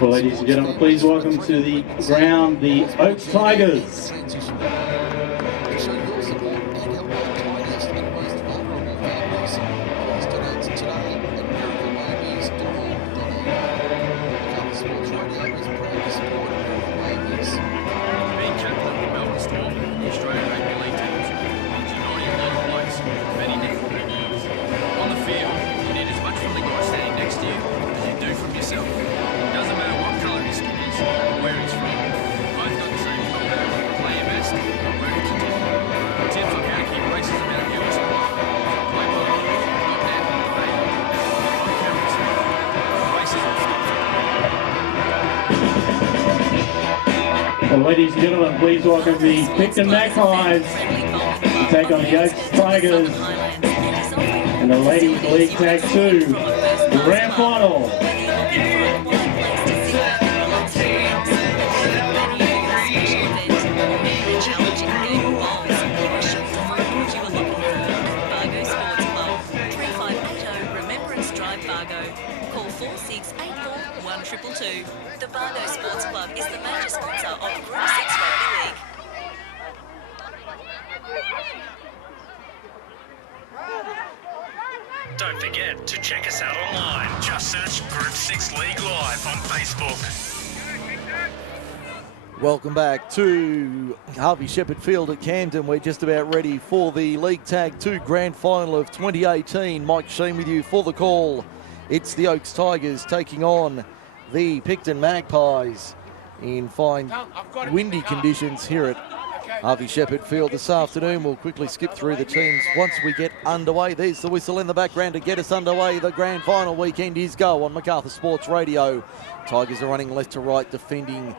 Well, ladies and gentlemen, please welcome to the ground the Oaks Tigers. Well, ladies and gentlemen, please welcome the Picton Magpies to take on the Oaks Tigers in the Ladies League Tag 2 Grand Final. Call 4684 122. The Bargo Sports Club is the major sponsor of Group 6 Rugby League. Don't forget to check us out online. Just search Group 6 League Live on Facebook. Welcome back to Harvey Shepherd Field at Camden. We're just about ready for the League Tag 2 Grand Final of 2018. Mike Sheen with you for the call. It's the Oaks Tigers taking on the Picton Magpies in fine windy conditions here at Harvey Shepherd Field this afternoon. We'll quickly skip through the teams once we get underway. There's the whistle in the background to get us underway. The grand final weekend is go on Macarthur Sports Radio. Tigers are running left to right, defending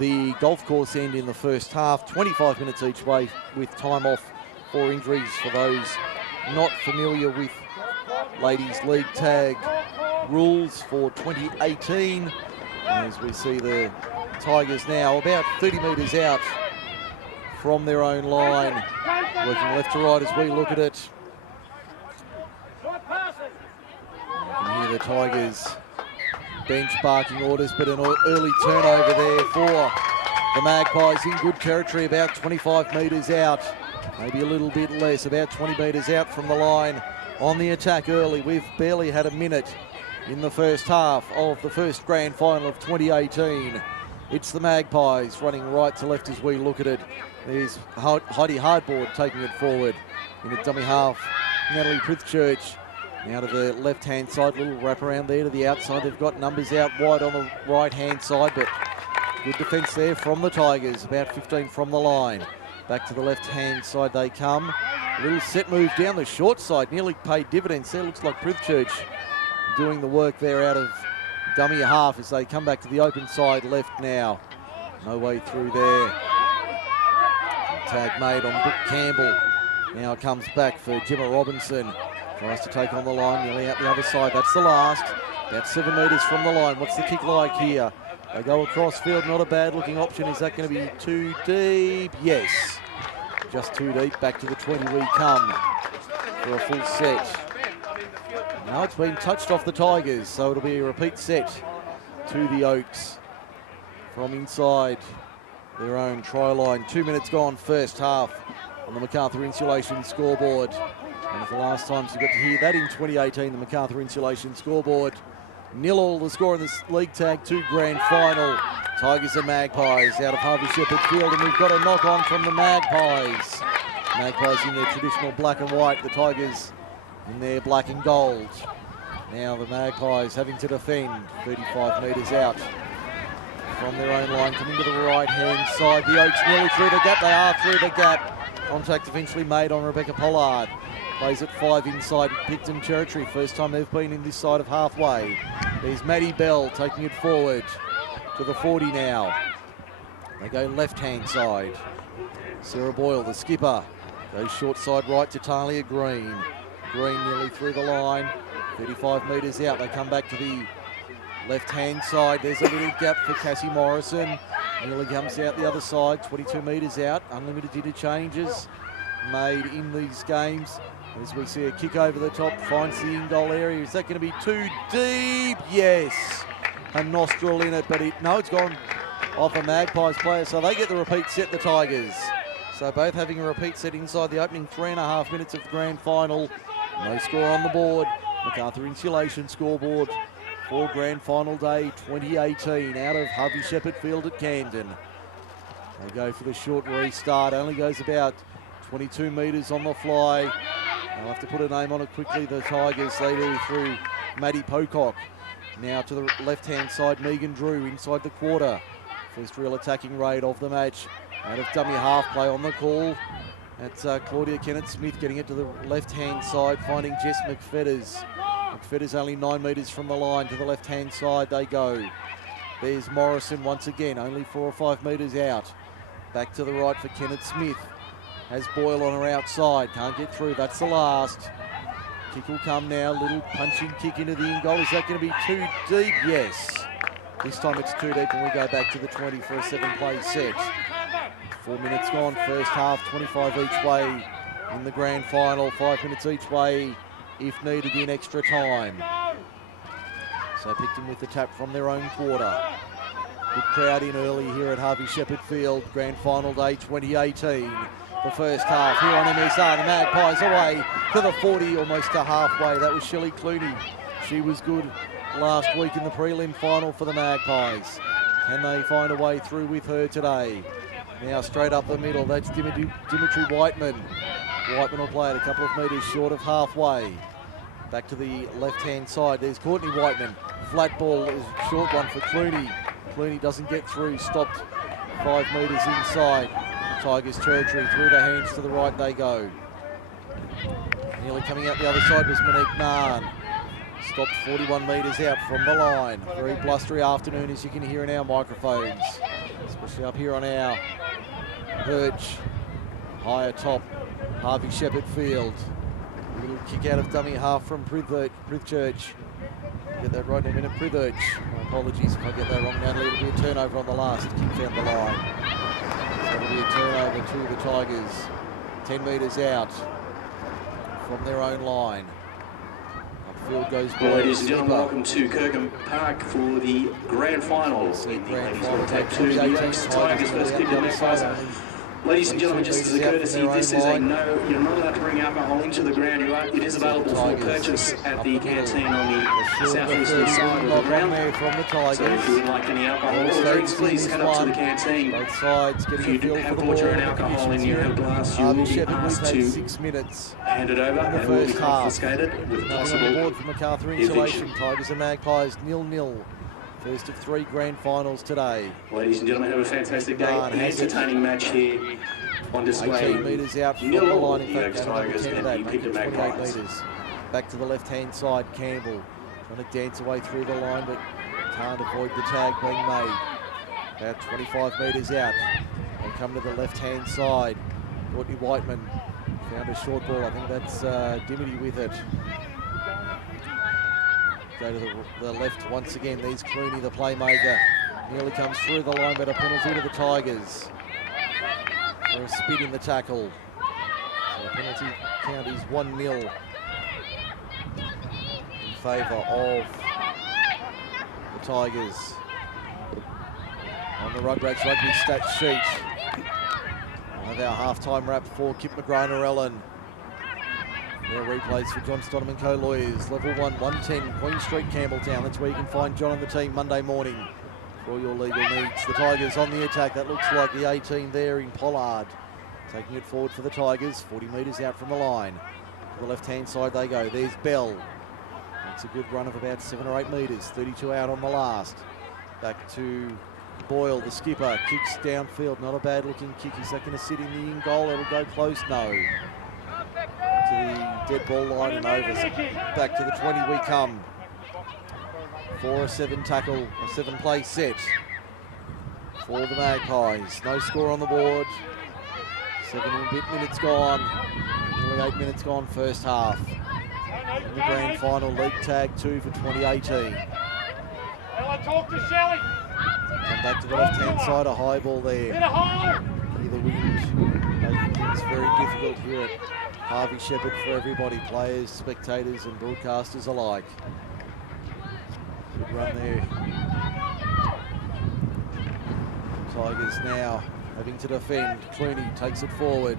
the golf course end in the first half. 25 minutes each way with time off for injuries for those not familiar with Ladies League Tag rules for 2018. As we see the Tigers now about 30 metres out from their own line, working left to right as we look at it. You can hear the Tigers bench barking orders, but an early turnover there for the Magpies in good territory, about 25 metres out, maybe a little bit less, about 20 metres out from the line on the attack early. We've barely had a minute in the first half of the first grand final of 2018. It's the Magpies running right to left as we look at it. There's Heidi Hardboard taking it forward in a dummy half. Natalie Prithchurch now to the left-hand side, little wrap around there to the outside. They've got numbers out wide on the right-hand side, but good defence there from the Tigers, about 15 from the line. Back to the left-hand side they come. A little set move down the short side, nearly paid dividends there. Looks like Prithchurch doing the work there out of dummy half as they come back to the open side left now. No way through there. Tag made on Brooke Campbell. Now it comes back for Gemma Robinson. Tries to take on the line, nearly out the other side. That's the last. About 7 metres from the line. What's the kick like here? They go across field, not a bad looking option. Is that going to be too deep? Yes. Just too deep. Back to the 20 we come for a full set. Now it's been touched off the Tigers, so it'll be a repeat set to the Oaks from inside their own try line. 2 minutes gone first half on the Macarthur Insulation scoreboard. One of the last times we got to hear that in 2018, the Macarthur Insulation scoreboard. 0-0 the score in this League Tag 2 Grand Final. Tigers and Magpies out of Harvey Shepherd Field, and we've got a knock on from the Magpies. Magpies in their traditional black and white, the Tigers in their black and gold. Now the Magpies having to defend 35 metres out from their own line, coming to the right-hand side. The Oaks nearly through the gap. They are through the gap. Contact eventually made on Rebecca Pollard. Plays at 5 inside Picton territory. First time they've been in this side of halfway. There's Maddie Bell taking it forward to the 40 now. They go left-hand side. Sarah Boyle, the skipper, goes short side right to Talia Green. Green nearly through the line. 35 metres out. They come back to the left-hand side. There's a little gap for Cassie Morrison. Nearly comes out the other side. 22 metres out. Unlimited interchanges made in these games. As we see a kick over the top, finds the in-goal area. Is that going to be too deep? Yes. a nostril in it, but it's gone off a Magpies player, so they get the repeat set, the Tigers. So both having a repeat set inside the opening 3.5 minutes of the grand final. No score on the board. MacArthur Insulation scoreboard for grand final day 2018 out of Harvey Shepherd Field at Camden. They go for the short restart, only goes about 22 metres on the fly. They'll have to put a name on it quickly, the Tigers. They do through Maddie Pocock. Now to the left-hand side, Megan Drew inside the quarter. First real attacking raid of the match. Out of dummy half play on the call. That's Claudia Kennett-Smith getting it to the left-hand side, finding Jess McFetters. McFetters only 9 metres from the line. To the left-hand side they go. There's Morrison once again, only 4 or 5 metres out. Back to the right for Kennett-Smith. Has Boyle on her outside, can't get through, that's the last. Kick will come now, little punching kick into the in goal. Is that going to be too deep? Yes. This time it's too deep and we go back to the 20 for a 7-play set. 4 minutes gone, first half, 25 each way in the grand final. 5 minutes each way if needed in extra time. So picked him with the tap from their own quarter. Good crowd in early here at Harvey Shepherd Field, grand final day 2018. The first half here on MSR, the Magpies away to the 40, almost to halfway. That was Shelley Clooney. She was good last week in the prelim final for the Magpies. Can they find a way through with her today? Now straight up the middle, that's Dimitri Whiteman. Whiteman will play it a couple of metres short of halfway. Back to the left-hand side, there's Courtney Whiteman. Flat ball is a short one for Clooney. Clooney doesn't get through, stopped 5 metres inside Tigers territory. Through the hands to the right they go. Nearly coming out the other side was Monique Narn. Stopped 41 metres out from the line. Very blustery afternoon, as you can hear in our microphones, especially up here on our perch, higher top, Harvey Shepherd Field. A little kick out of dummy half from Prithchurch. Get that right in a minute, Prithchurch. My apologies if I get that wrong now. It'll be a turnover on the last kick down the line. So it'll be a turnover to the Tigers. 10 metres out from their own line. Upfield goes Boyle. Ladies and gentlemen, welcome to Kirkham Park for the grand final. In the ladies' World Tag 2, the Oaks Tigers versus Picton Magpies. Ladies and gentlemen, just as a courtesy, this is a no, you're not allowed to bring alcohol into the ground. It is available for purchase at the canteen on the southeastern side of the ground. So if you would like any alcohol or drinks, please head up to the canteen. Both sides If you have bought your own alcohol in your glass, you will be asked to 6 minutes. hand it over and it will be confiscated with On the possible board for MacArthur Insulation. eviction. Tigers and Magpies 0-0. First of 3 grand finals today. Ladies and gentlemen, have a fantastic day. An entertaining match here on display. 18 metres out from the Nil all, line. In the fact, Oaks and another Tigers 10 of and that, the making Picton 28 Magpies. metres. Back to the left-hand side, Campbell. Trying to dance away through the line, but can't avoid the tag being made. About 25 metres out. They come to the left-hand side. Courtney Whiteman found a short ball. I think that's Dimity with it. Go to the left once again. There's Clooney, the playmaker. Nearly comes through the line, but a penalty to the Tigers for a spin in the tackle. So the penalty count is 1-0 in favour of the Tigers. On the Rugrats Rugby stat sheet, one of our half-time wrap for Kip McGraner-Ellen. There are replays for John Stonham and co-lawyers. Level 1, 110, Queen Street, Campbelltown. That's where you can find John and the team Monday morning for all your legal needs. The Tigers on the attack. That looks like the 18 there in Pollard. Taking it forward for the Tigers, 40 metres out from the line. To the left-hand side they go. There's Bell. Makes a good run of about 7 or 8 metres. 32 out on the last. Back to Boyle, the skipper. Kicks downfield. Not a bad-looking kick. Is that going to sit in the in-goal? It'll go close. No. To the dead ball line and over. So back to the 20 we come. For a 7 tackle, a 7-play set for the Magpies. No score on the board. 7 and a bit minutes gone. Nearly 8 minutes gone first half. In the grand final, League Tag 2 for 2018. Talk to Shelley. Come back to the left-hand side, a high ball there. Hear the wind, making things very difficult here at Harvey Shepherd for everybody, players, spectators and broadcasters alike. Good run there Tigers now having to defend. Clooney takes it forward.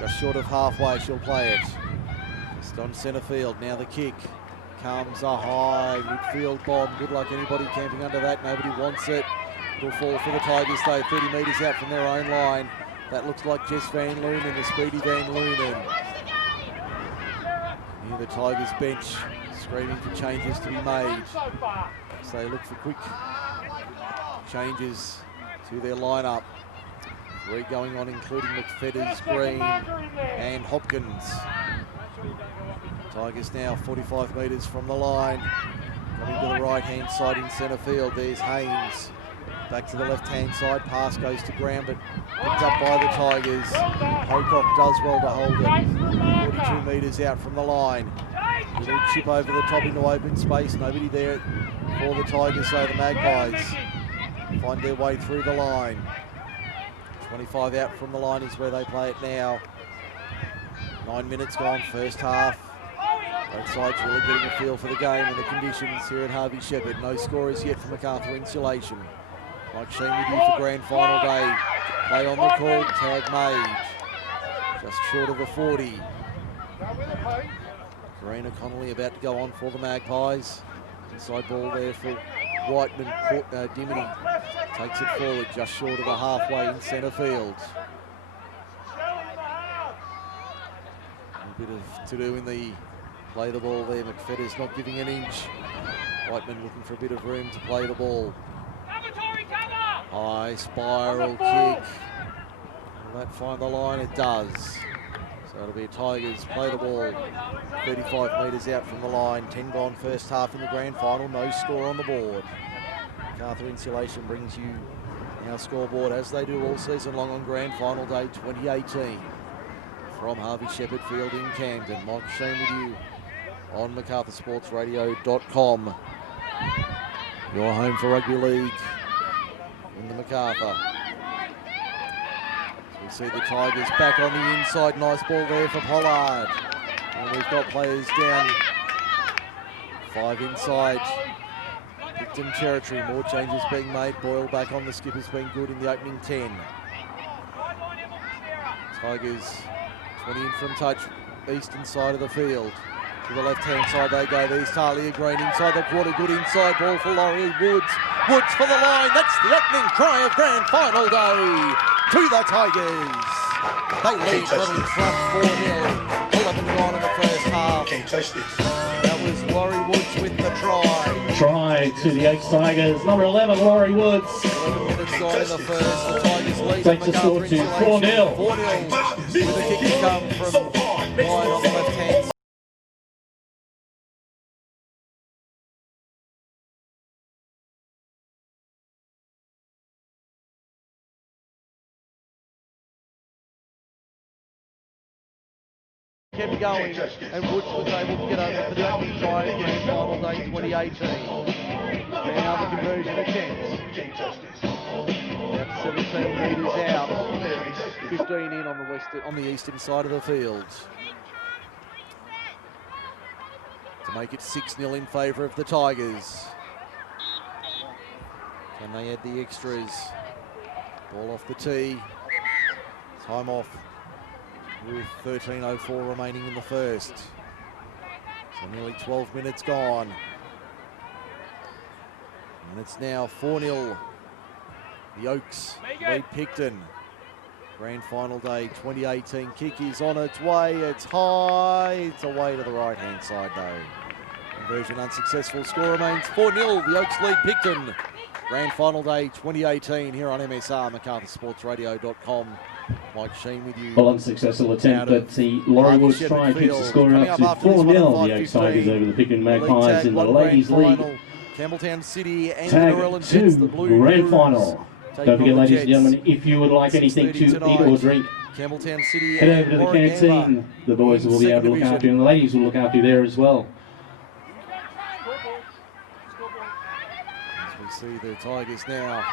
Just short of halfway, she'll play it. Just on centre field. Now the kick comes a high midfield bomb. Good luck anybody camping under that. Nobody wants it. It'll fall for the Tigers though. 30 metres out from their own line. That looks like Jess Van Loonen, the speedy Van Loonen. Near the Tigers bench, screaming for changes to be made. So they look for quick changes to their lineup. 3 going on, including McFetters, Green and Hopkins. Tigers now 45 metres from the line. Coming to the right-hand side in centre field. There's Haynes. Back to the left-hand side. Pass goes to Graham, but picked up by the Tigers. Pocock does well to hold it. 42 metres out from the line. Little chip over the top into open space. Nobody there for the Tigers, so the Magpies find their way through the line. 25 out from the line is where they play it now. 9 minutes gone, first half. Both sides really getting a feel for the game and the conditions here at Harvey Shepherd. No scorers yet for Macarthur Insulation. Mike Sheen with you for grand final day. Play on the call, tag made. Just short of a 40. Karina Connolly about to go on for the Magpies. Inside ball there for Whiteman. Dimity takes it forward, just short of a halfway in centre field. A bit of to do in the play the ball there. McFetters not giving an inch. Whiteman looking for a bit of room to play the ball. High spiral kick. Will that find the line? It does. So it'll be Tigers play the ball 35 metres out from the line. 10 gone first half in the grand final. No score on the board. Macarthur Insulation brings you our scoreboard as they do all season long on grand final day 2018. From Harvey Shepherd Field in Camden. Mike Sheen with you on MacArthurSportsRadio.com. Your home for rugby league in the Macarthur. So we see the Tigers back on the inside. Nice ball there for Pollard. And we've got players down 5 inside Picton territory. More changes being made. Boyle back on. The skipper's been good in the opening 10. Tigers 20 in from touch, eastern side of the field. To the left-hand side they go. There's Talia Green inside the quarter. Good inside ball for Laurie Woods. Woods for the line. That's the opening try of grand final day to the Tigers. They lead well in front 4-0. 11 gone in the first half. That was Laurie Woods with the try. Try to the Oaks Tigers. Number 11, Laurie Woods. 11 minutes gone in the first. The Tigers lead. Takes the score to 4-0. 4-0 with a kick to come from wide on the left-hand side. Kept going, and Woods was able to get over for the opening try in grand final day 2018. Now the conversion attempts. About 17 metres out, 15 in on the eastern side of the field. To make it 6-0 in favour of the Tigers. Can they add the extras? Ball off the tee. Time off with 13:04 remaining in the first. So nearly 12 minutes gone. And it's now 4-0. The Oaks lead Picton. Grand final day 2018. Kick is on its way. It's high. It's away to the right-hand side though. Conversion unsuccessful. Score remains 4-0. The Oaks lead Picton. Grand final day 2018 here on MSR, MacArthurSportsRadio.com. Mike Sheen with you. Well, unsuccessful attempt, but the Laurie Woods try keeps the score up to 4-0. The Oaks Tigers over the Picton Magpies in the Ladies League. Campbelltown City and Tag the Norellan 2, Jets, the Blue grand Blues. final. Don't forget, ladies and gentlemen, if you would like anything to eat or drink, Campbelltown City head and over to the Warren canteen. Gamma The boys in will be able to second look division. after you, and the ladies will look after you there as well. As we see the Tigers now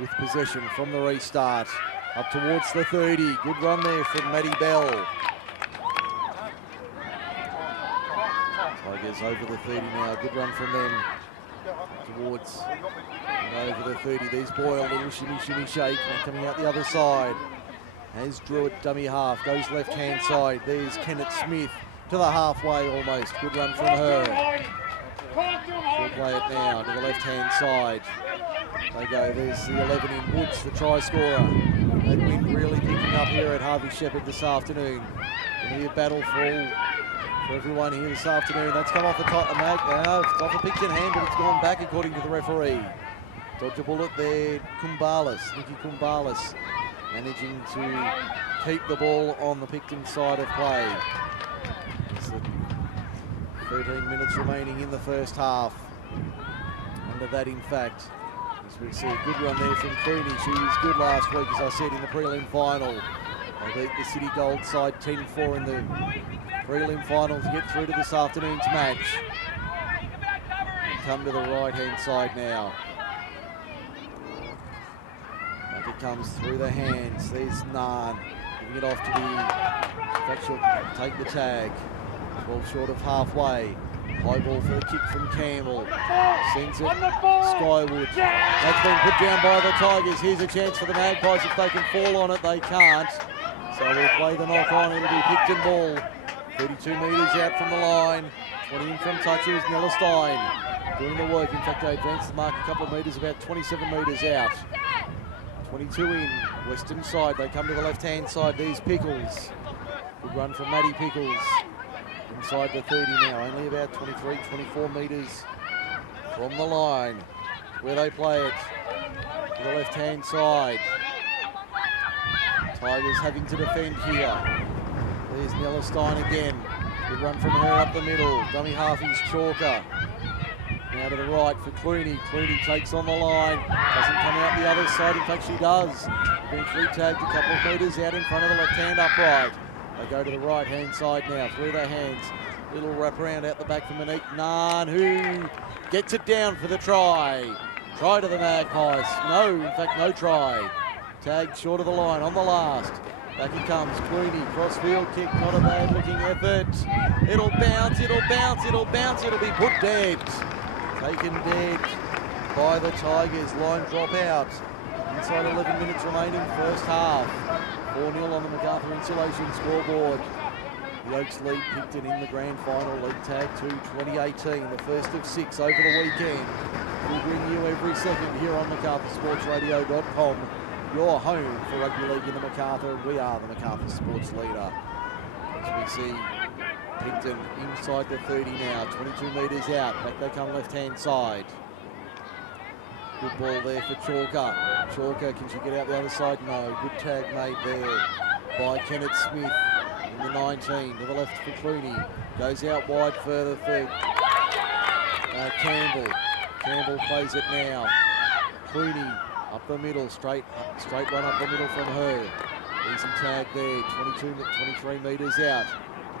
with possession from the restart. Up towards the 30. Good run there from Maddie Bell. Tigers over the 30 now. Good run from them. towards and over the 30. There's Boyle, little shimmy shake, now coming out the other side. As Druitt, dummy half, goes left-hand side. There's Kenneth Smith to the halfway almost. Good run from her. She'll play it now to the left-hand side. They go, there's the 11 in Woods, the try scorer. That wind really picking up here at Harvey Shepherd this afternoon. Going to be a battle for everyone here this afternoon. That's come off the top, it's off a Picton hand, but it's gone back according to the referee. Dodge a bullet there, Nikki Kumbalis, managing to keep the ball on the Picton side of play. It's 13 minutes remaining in the first half. Under that, in fact, as we see a good run there from Clooney. She was good last week, as I said, in the prelim final. They beat the City Gold side 10-4 in the prelim final to get through to this afternoon's match. Come to the right-hand side now. Back it comes through the hands. There's Naan giving it off to the... In fact, she'll take the tag. 12 short of halfway. High ball for the kick from Campbell. Sends it skyward. That's been put down by the Tigers. Here's a chance for the Magpies. If they can fall on it, they can't. So we'll play the knock on. It'll be Picton ball. 32 metres out from the line. 20 in from touch. It was Nella Stein doing the work. In fact, they advanced the mark a couple of metres, about 27 metres out. 22 in, western side. They come to the left-hand side. There's Pickles. Good run from Maddie Pickles. Inside the 30 now, only about 23, 24 metres from the line. Where they play it to the left-hand side. Tigers having to defend here. There's Nella Stein again. Good run from her up the middle. Dummy half is Chalker. Now to the right for Clooney. Clooney takes on the line. Doesn't come out the other side. In fact, she does. Been free tagged a couple of metres out in front of the left-hand upright. They go to the right-hand side now, through their hands. Little wraparound out the back for Monique Naan, who gets it down for the try. Try to the Magpies. No, in fact, no try. Tagged short of the line on the last. Back it comes, Clooney, crossfield kick, not a bad looking effort. It'll bounce, it'll bounce, it'll bounce, it'll be put dead. Taken dead by the Tigers. Line drop out. Inside 11 minutes remaining, first half. 4-0 on the MacArthur Insulation scoreboard. The Oaks lead Picton in the grand final, League Tag 2 2018, the first of 6 over the weekend. We'll bring you every second here on MacArthurSportsRadio.com, your home for rugby league in the MacArthur. We are the MacArthur Sports leader. As we see Picton inside the 30 now, 22 metres out. Back they come left-hand side. Good ball there for Chalker. Chalker, can she get out the other side? No. Good tag made there by Kenneth Smith in the 19. To the left for Clooney. Goes out wide further for Campbell. Campbell plays it now. Clooney up the middle. Straight run up the middle from her. Easy tag there. 23 metres out.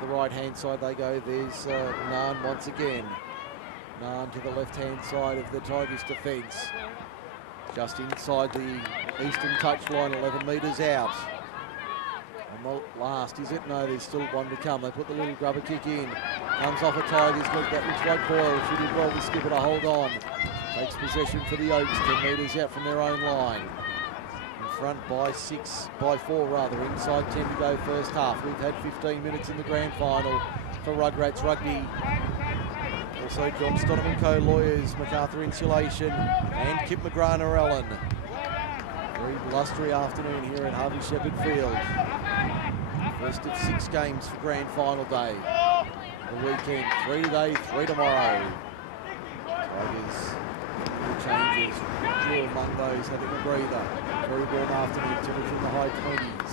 To the right-hand side they go. There's Naan once again. Naan to the left-hand side of the Tigers' defence. Just inside the eastern touchline, 11 metres out. On the last, is it? No, there's still one to come. They put the little grubber kick in. Comes off a Tigers look. That looks like Boyle. She did well to skip it to hold on. Takes possession for the Oaks, 10 metres out from their own line. In front by 4 rather. Inside 10 to go first half. We've had 15 minutes in the grand final for Rugrats Rugby. Also John Stonham & Co. Lawyers, MacArthur Insulation, and Kip McGrath-Ellen. Very blustery afternoon here at Harvey Shepherd Field. First of 6 games for grand final day. The weekend, 3 today, 3 tomorrow. Tigers, good changes. Drew among those, having a breather. Very warm afternoon, temperature in the high 20s.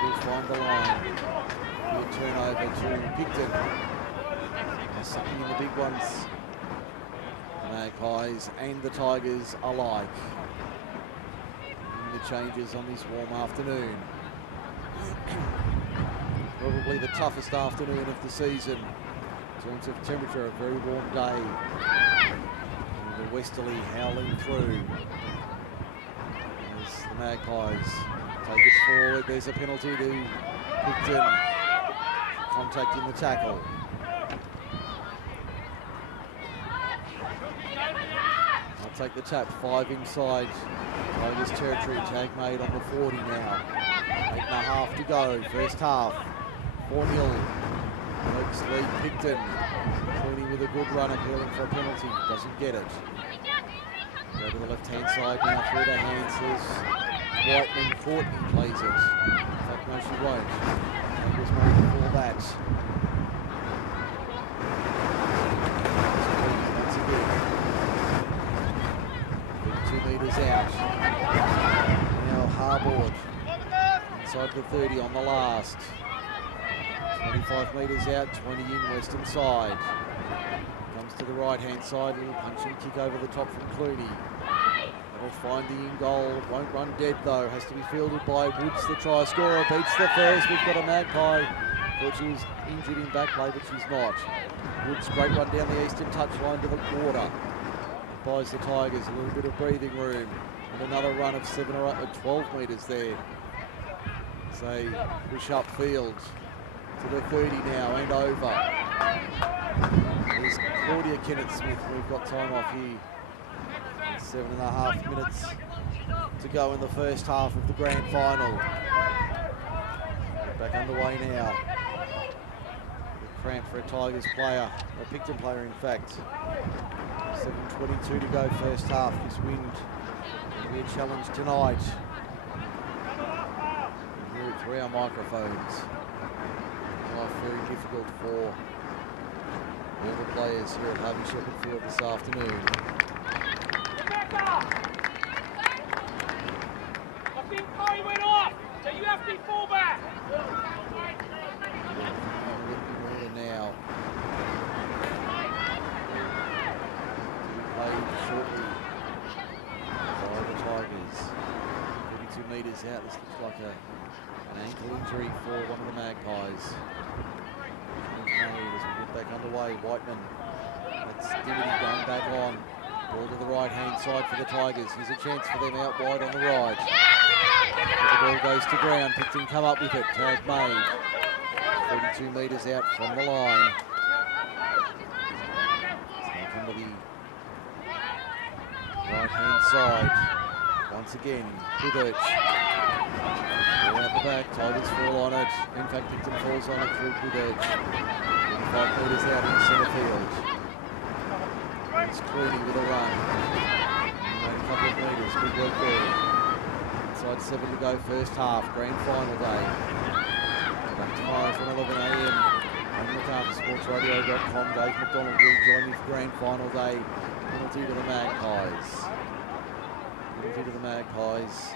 We'll find the line. Good turnover to Picton. Something in the big ones, the Magpies and the Tigers alike. In the changes on this warm afternoon. Probably the toughest afternoon of the season in terms of temperature, a very warm day. And the westerly howling through as the Magpies take it forward. There's a penalty to Picton. Contact in the tackle. take the tap, 5 inside. Tigers territory, tag made on the 40 now. 8.5 to go, first half. 4-0. Oaks lead Picton. Clooney with a good run, appealing for a penalty. Doesn't get it. Go to the left-hand side now through the hands. There's Whiteman. Courtney plays it. In fact, no, she won't. It was made before that. Once again. 2 metres out. Now Harbord. Inside the 30 on the last. 25 metres out, 20 in western side. Comes to the right-hand side, little punch and kick over the top from Clooney. That'll find the in-goal, won't run dead though, has to be fielded by Woods, the try scorer, beats the first. We've got a Magpie. Thought she was injured in back play, but she's not. Woods, great run down the eastern touchline to the quarter. It buys the Tigers a little bit of breathing room. And another run of 7 or 12 metres there. As they push upfield. To the 30 now and over. There's Claudia Kennett-Smith. We've got time off here. 7.5 minutes to go in the first half of the grand final. Back underway now. The cramp for a Tigers player, a Picton player in fact. 7:22 to go first half. This wind will be a challenge tonight. We hear it through our microphones. Life very difficult for all the players here at Harvey Shepherd Field this afternoon. I think Koi went off, so you have to be fullback. Now. Played shortly by the Tigers. 32 metres out. This looks like an ankle injury for one of the Magpies. As we get back underway, Whiteman. That's Dimity going back on. Ball to the right-hand side for the Tigers. Here's a chance for them out wide on the right. But the ball goes to ground. Picton come up with it. Tag made. 32 metres out from the line. Now come to the right-hand side. Once again, Goodurch. Ball out the back. Tigers fall on it. In fact, Picton falls on it through Goodurch. 25 metres out in centre field. It's Clooney with a run. And a couple of metres, good work there. Inside 7 to go, first half, grand final day. Back tomorrow from 11 a.m. on MacArthurSportsRadio.com. Dave McDonald will join me for grand final day. Penalty to the Magpies. Penalty to the Magpies.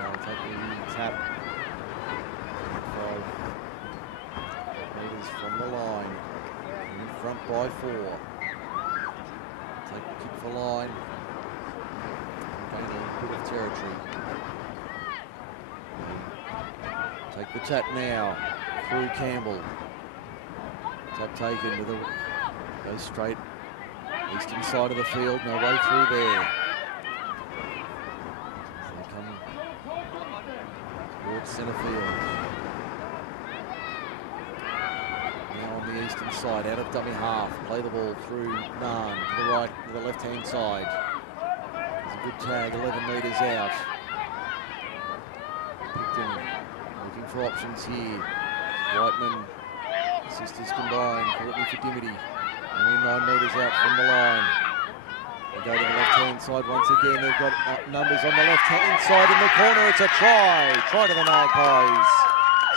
They'll take the tap. 5 metres from the line. In front by 4. Take the kick for line. Gain a bit of territory. Take the tap now through Campbell. Tap taken with a goes straight eastern side of the field. No way through there. So they come towards centre field. On the eastern side, out of dummy half, play the ball through Naan to the right, to the left-hand side. It's a good tag, 11 metres out. Picton looking for options here. Whiteman, sisters combined, Courtney for Dimity. Only 9 metres out from the line. They go to the left-hand side once again. They've got numbers on the left-hand side in the corner. It's a try. Try to the Magpies.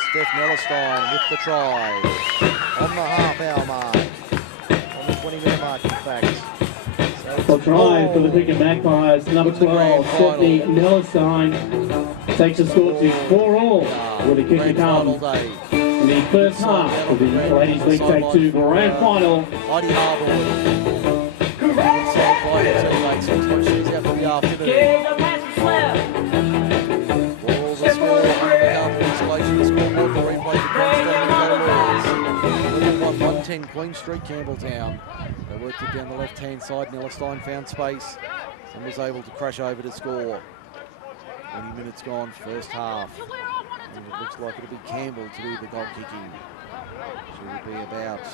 Steph Nellerstein with the try. On the half-hour mark. On the 20-minute mark, in fact. So try for the Picton Magpies, number 12, Stephanie Nellerstein, takes the score to 4-all with a kick to come in the first half of the Ladies League Tag 2 Grand Final. Heidi Harbord. Inside by the teammates. That's what she's out for the afternoon. For all the score, on behalf of installation, the scoreboard for replay to Constable 110 Queen Street, Campbelltown. They worked it down the left-hand side. Nellerstein found space and was able to crash over to score. 20 minutes gone, first half. And it looks like it'll be Campbell to do the goal kicking. She will be about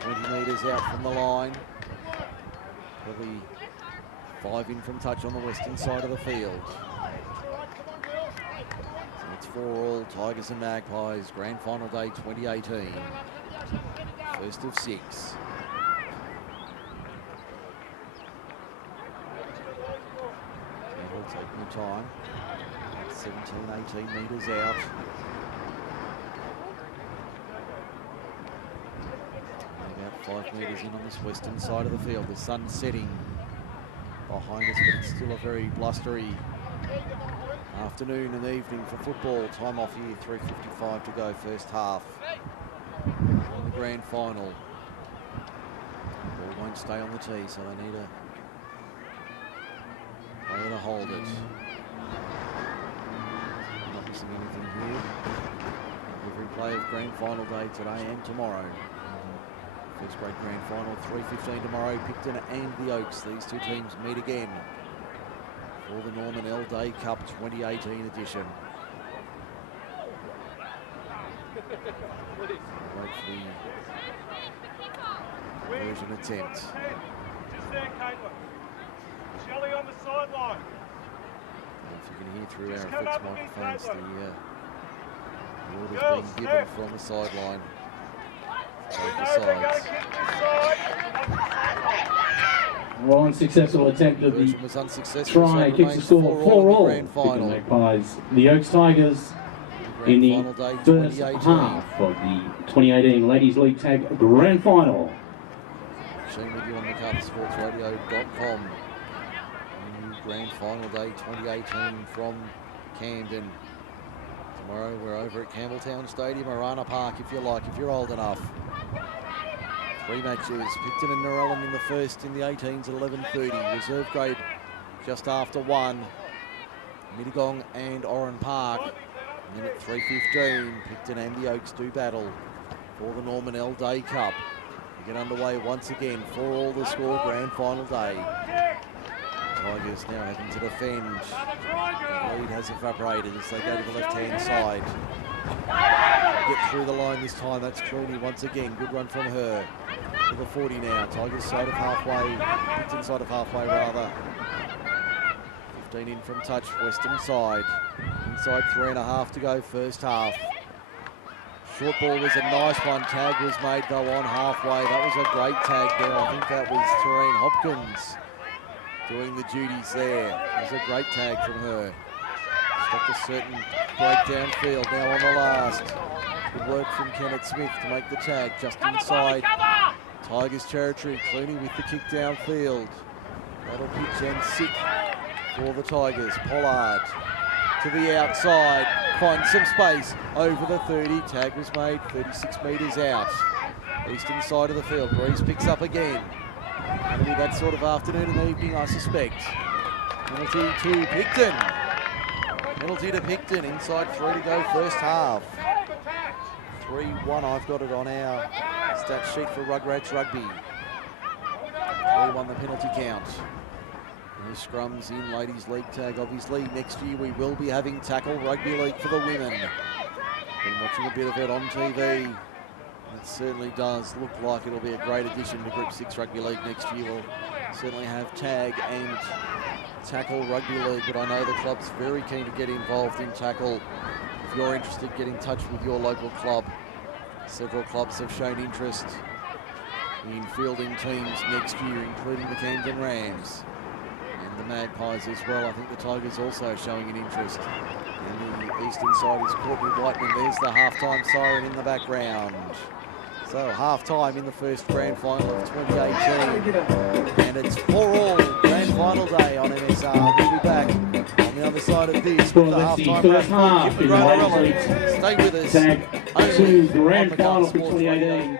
20 metres out from the line. Probably 5 in from touch on the western side of the field. So it's 4-all, Tigers and Magpies, Grand Final Day 2018. First of 6. Campbell taking the time. 17, 18 metres out. About 5 metres in on this western side of the field. The sun setting behind us, but it's still a very blustery afternoon and evening for football. Time off here, 3:55 to go, first half. In the grand final. Ball won't stay on the tee, so they need a player to hold it. Not missing anything here. Every play of grand final day today and tomorrow. First grade grand final, 3:15 tomorrow. Picton and the Oaks. These two teams meet again for the Norman L. Day Cup 2018 edition. Wait for the conversion attempt. Just there, Caitlin. Shelley on the sideline. If you can hear through our Just come effects up with me, microphones, the Girls, order's being given step. from the sideline. Both the No, we're going to sides. kick this side. Well, unsuccessful attempt of the Conversion was unsuccessful. so try, it kicks the remains score 4-all in the 4-all. grand Picton final. Magpies, the Oaks Tigers Grand in the final day first 2018. half of the 2018 Ladies League Tag Grand Final. Sharing with you on MacArthurSportsRadio.com. New Grand Final Day 2018 from Camden. Tomorrow we're over at Campbelltown Stadium, Arana Park if you like, if you're old enough. 3 matches, Picton and Narellan in the first in the 18s at 11:30. Reserve grade just after 1. Mittagong and Oran Park. And then at 3:15, Picton and the Oaks do battle for the Norman L. Day Cup. We get underway once again, 4-all the score, grand final day. Tigers now having to defend. The lead has evaporated as they go to the left-hand side. Get through the line this time, that's Clooney once again. Good run from her. To the 40 now, Tigers side of halfway, Picton side of halfway rather. 15 in from touch, western side. Inside 3.5 to go, first half. Short ball was a nice one. Tag was made though on halfway. That was a great tag there. I think that was Terrene Hopkins doing the duties there. It was a great tag from her. Stopped a certain breakdown field now on the last. Good work from Kenneth Smith to make the tag just inside Tigers territory. Clooney with the kick downfield. That'll pitch and sit for the Tigers. Pollard to the outside, finds some space over the 30. Tag was made 36 metres out. Eastern side of the field. Breeze picks up again. It'll be that sort of afternoon and evening, I suspect. Penalty to Picton. Penalty to Picton. Inside 3 to go, first half. 3-1, I've got it on our stat sheet for Rugrats Rugby. 3-1 the penalty count. No scrums in Ladies League Tag. Obviously, next year we will be having Tackle Rugby League for the women. Been watching a bit of it on TV. It certainly does look like it'll be a great addition to Group 6 Rugby League next year. We'll certainly have Tag and Tackle Rugby League, but I know the club's very keen to get involved in Tackle. If you're interested, get in touch with your local club. Several clubs have shown interest in fielding teams next year, including the Camden Rams and the Magpies as well. I think the Tigers also showing an interest. And the eastern side is Courtney Whiteman. There's the halftime siren in the background. So half-time in the first grand final of 2018. And it's 4-all grand final day on MSR. We'll be back on the other side of this with the Well, that's the half-time first wrap. half in the Ladies League Stay with us. Tag Only 2 on Grand Final for MacArthurSports 2018.